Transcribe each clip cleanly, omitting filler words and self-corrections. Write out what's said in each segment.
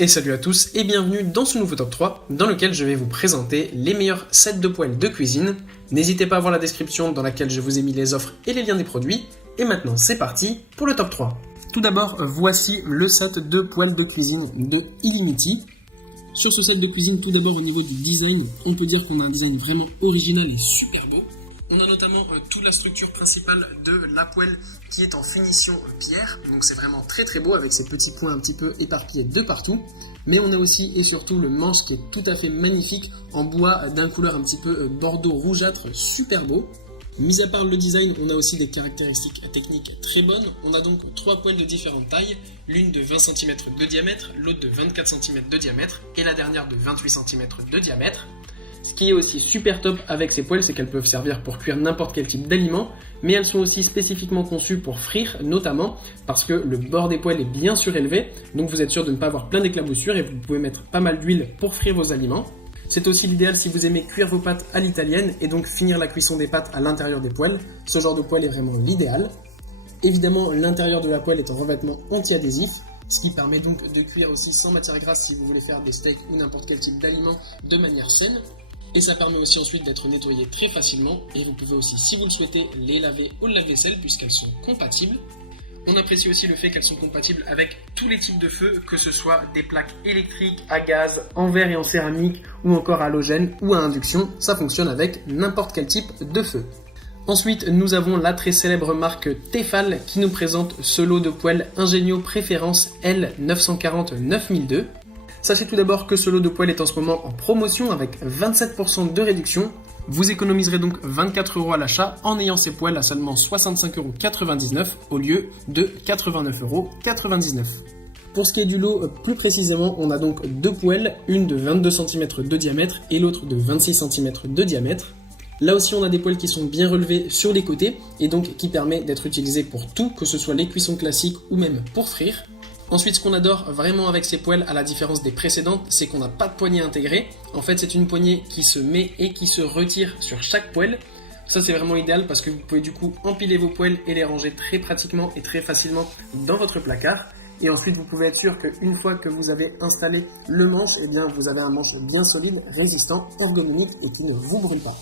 Et salut à tous et bienvenue dans ce nouveau top 3 dans lequel je vais vous présenter les meilleurs sets de poêles de cuisine. N'hésitez pas à voir la description dans laquelle je vous ai mis les offres et les liens des produits. Et maintenant c'est parti pour le top 3. Tout d'abord, voici le set de poêles de cuisine de Illimity. Sur ce set de cuisine, tout d'abord au niveau du design, on peut dire qu'on a un design vraiment original et super beau. On a notamment toute la structure principale de la poêle qui est en finition pierre, donc c'est vraiment très très beau avec ces petits points un petit peu éparpillés de partout. Mais on a aussi et surtout le manche qui est tout à fait magnifique en bois d'un couleur un petit peu bordeaux rougeâtre, super beau. Mis à part le design, on a aussi des caractéristiques techniques très bonnes. On a donc 3 poêles de différentes tailles, l'une de 20 cm de diamètre, l'autre de 24 cm de diamètre et la dernière de 28 cm de diamètre. Ce qui est aussi super top avec ces poêles, c'est qu'elles peuvent servir pour cuire n'importe quel type d'aliment, mais elles sont aussi spécifiquement conçues pour frire, notamment parce que le bord des poêles est bien surélevé, donc vous êtes sûr de ne pas avoir plein d'éclaboussures et vous pouvez mettre pas mal d'huile pour frire vos aliments. C'est aussi l'idéal si vous aimez cuire vos pâtes à l'italienne et donc finir la cuisson des pâtes à l'intérieur des poêles. Ce genre de poêle est vraiment l'idéal. Évidemment, l'intérieur de la poêle est en revêtement anti-adhésif, ce qui permet donc de cuire aussi sans matière grasse si vous voulez faire des steaks ou n'importe quel type d'aliment de manière saine. Et ça permet aussi ensuite d'être nettoyé très facilement et vous pouvez aussi, si vous le souhaitez, les laver au lave-vaisselle puisqu'elles sont compatibles. On apprécie aussi le fait qu'elles sont compatibles avec tous les types de feux, que ce soit des plaques électriques, à gaz, en verre et en céramique ou encore à halogène ou à induction, ça fonctionne avec n'importe quel type de feu. Ensuite, nous avons la très célèbre marque Tefal qui nous présente ce lot de poêles Ingenio Préférence L940-9002. Sachez tout d'abord que ce lot de poêles est en ce moment en promotion avec 27% de réduction. Vous économiserez donc 24 € à l'achat en ayant ces poêles à seulement 65,99 € au lieu de 89,99 €. Pour ce qui est du lot, plus précisément, on a donc deux poêles, une de 22 cm de diamètre et l'autre de 26 cm de diamètre. Là aussi, on a des poêles qui sont bien relevés sur les côtés et donc qui permet d'être utilisés pour tout, que ce soit les cuissons classiques ou même pour frire. Ensuite, ce qu'on adore vraiment avec ces poêles, à la différence des précédentes, c'est qu'on n'a pas de poignée intégrée. En fait, c'est une poignée qui se met et qui se retire sur chaque poêle. Ça, c'est vraiment idéal parce que vous pouvez du coup empiler vos poêles et les ranger très pratiquement et très facilement dans votre placard. Et ensuite, vous pouvez être sûr qu'une fois que vous avez installé le manche, eh bien, vous avez un manche bien solide, résistant, ergonomique et qui ne vous brûle pas.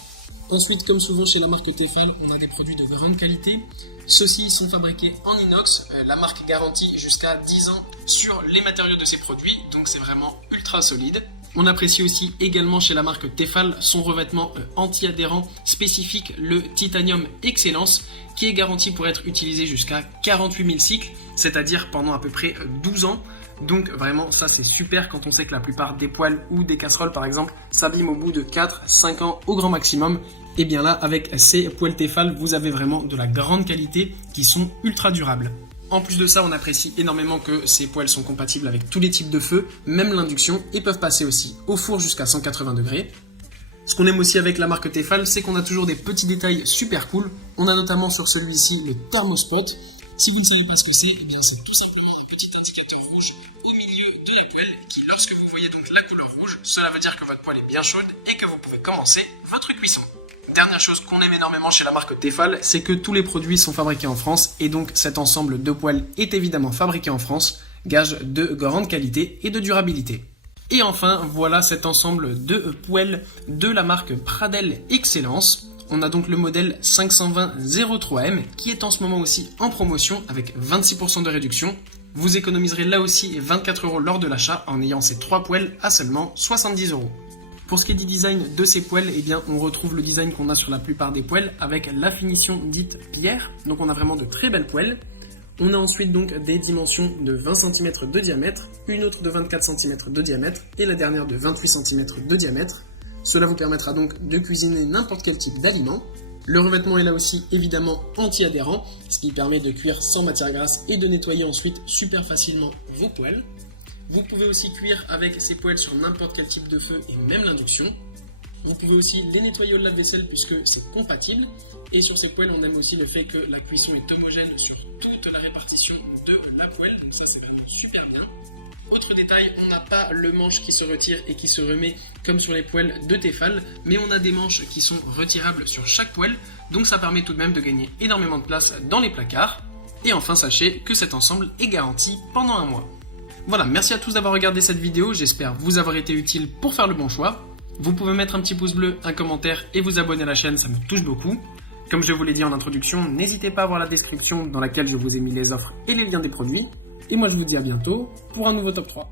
Ensuite, comme souvent chez la marque Tefal, on a des produits de grande qualité. Ceux-ci sont fabriqués en inox, la marque garantit jusqu'à 10 ans sur les matériaux de ces produits, donc c'est vraiment ultra solide. On apprécie aussi également chez la marque Tefal son revêtement anti-adhérent spécifique, le Titanium Excellence, qui est garanti pour être utilisé jusqu'à 48 000 cycles, c'est-à-dire pendant à peu près 12 ans. Donc vraiment ça c'est super quand on sait que la plupart des poêles ou des casseroles par exemple s'abîment au bout de 4-5 ans au grand maximum. Et bien là avec ces poêles Tefal vous avez vraiment de la grande qualité qui sont ultra durables. En plus de ça on apprécie énormément que ces poêles sont compatibles avec tous les types de feu, même l'induction, et peuvent passer aussi au four jusqu'à 180 degrés. Ce qu'on aime aussi avec la marque Tefal, c'est qu'on a toujours des petits détails super cool. On a notamment sur celui-ci le thermospot. Si vous ne savez pas ce que c'est, eh bien c'est tout simplement un petit indicateur rouge au milieu de la poêle qui, lorsque vous voyez donc la couleur rouge, cela veut dire que votre poêle est bien chaude et que vous pouvez commencer votre cuisson. Dernière chose qu'on aime énormément chez la marque Tefal, c'est que tous les produits sont fabriqués en France et donc cet ensemble de poêles est évidemment fabriqué en France, gage de grande qualité et de durabilité. Et enfin, voilà cet ensemble de poêles de la marque Pradel Excellence. On a donc le modèle 520-03M qui est en ce moment aussi en promotion avec 26% de réduction. Vous économiserez là aussi 24 € lors de l'achat en ayant ces 3 poêles à seulement 70 €. Pour ce qui est du design de ces poêles, eh bien, on retrouve le design qu'on a sur la plupart des poêles avec la finition dite pierre. Donc on a vraiment de très belles poêles. On a ensuite donc des dimensions de 20 cm de diamètre, une autre de 24 cm de diamètre et la dernière de 28 cm de diamètre. Cela vous permettra donc de cuisiner n'importe quel type d'aliment. Le revêtement est là aussi évidemment anti-adhérent, ce qui permet de cuire sans matière grasse et de nettoyer ensuite super facilement vos poêles. Vous pouvez aussi cuire avec ces poêles sur n'importe quel type de feu et même l'induction. Vous pouvez aussi les nettoyer au lave-vaisselle puisque c'est compatible. Et sur ces poêles, on aime aussi le fait que la cuisson est homogène sur toute la répartition de la poêle. Donc ça c'est vraiment super bien. Autre détail, on n'a pas le manche qui se retire et qui se remet comme sur les poêles de Tefal, mais on a des manches qui sont retirables sur chaque poêle, donc ça permet tout de même de gagner énormément de place dans les placards. Et enfin, sachez que cet ensemble est garanti pendant un mois. Voilà, merci à tous d'avoir regardé cette vidéo, j'espère vous avoir été utile pour faire le bon choix. Vous pouvez mettre un petit pouce bleu, un commentaire et vous abonner à la chaîne, ça me touche beaucoup. Comme je vous l'ai dit en introduction, n'hésitez pas à voir la description dans laquelle je vous ai mis les offres et les liens des produits. Et moi je vous dis à bientôt pour un nouveau top 3.